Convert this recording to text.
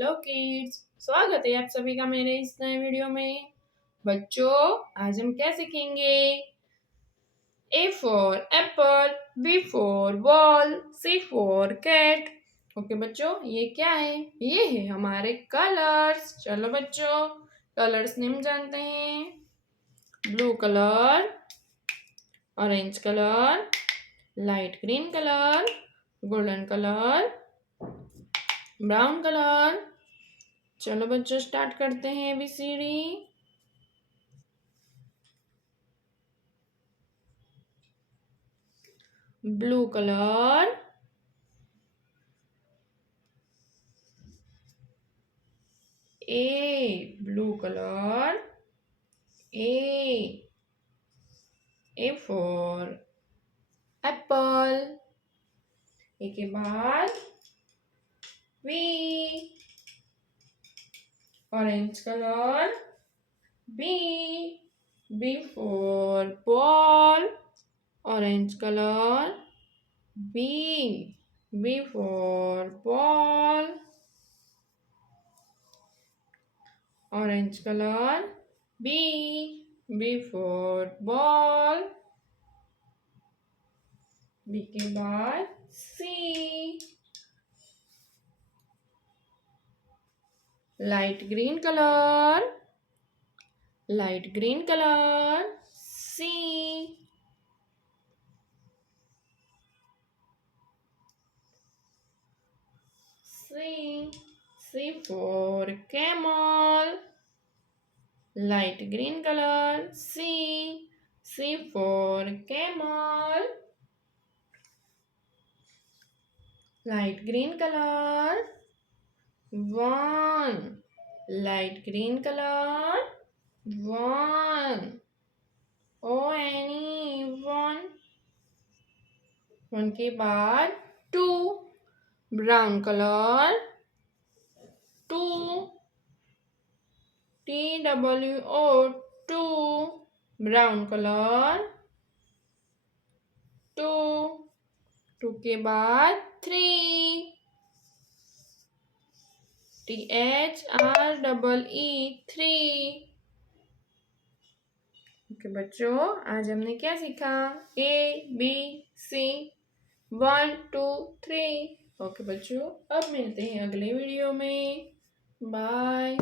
Hello kids, स्वागत है आप सभी का मेरे इस नए वीडियो में। बच्चों, आज हम क्या सीखेंगे? A for apple, B for ball, C for cat। Okay बच्चों, ये क्या है? ये है हमारे कलर्स। चलो बच्चों, कलर्स नेम जानते हैं। Blue colour, orange colour, light green colour, golden colour, brown colour. चलो बच्चों, स्टार्ट करते हैं ABCD। Blue colour, blue colour, A for apple. A के बाद B, orange colour, B for ball, orange colour, B for ball, orange colour, B for ball. B के बाद C, light green colour, C, C for camel, light green color, C for camel, light green color, 1, light green color, 1, O-N-E, 1, 1 के बाद 2, brown color, 2, TWO, 2, brown color, 2 के बाद 3, THREE, 3। Okay बच्चों, आज हमने क्या सीखा? ABC 1 2 3। ओके बच्चों, अब मिलते हैं अगले वीडियो में। बाय।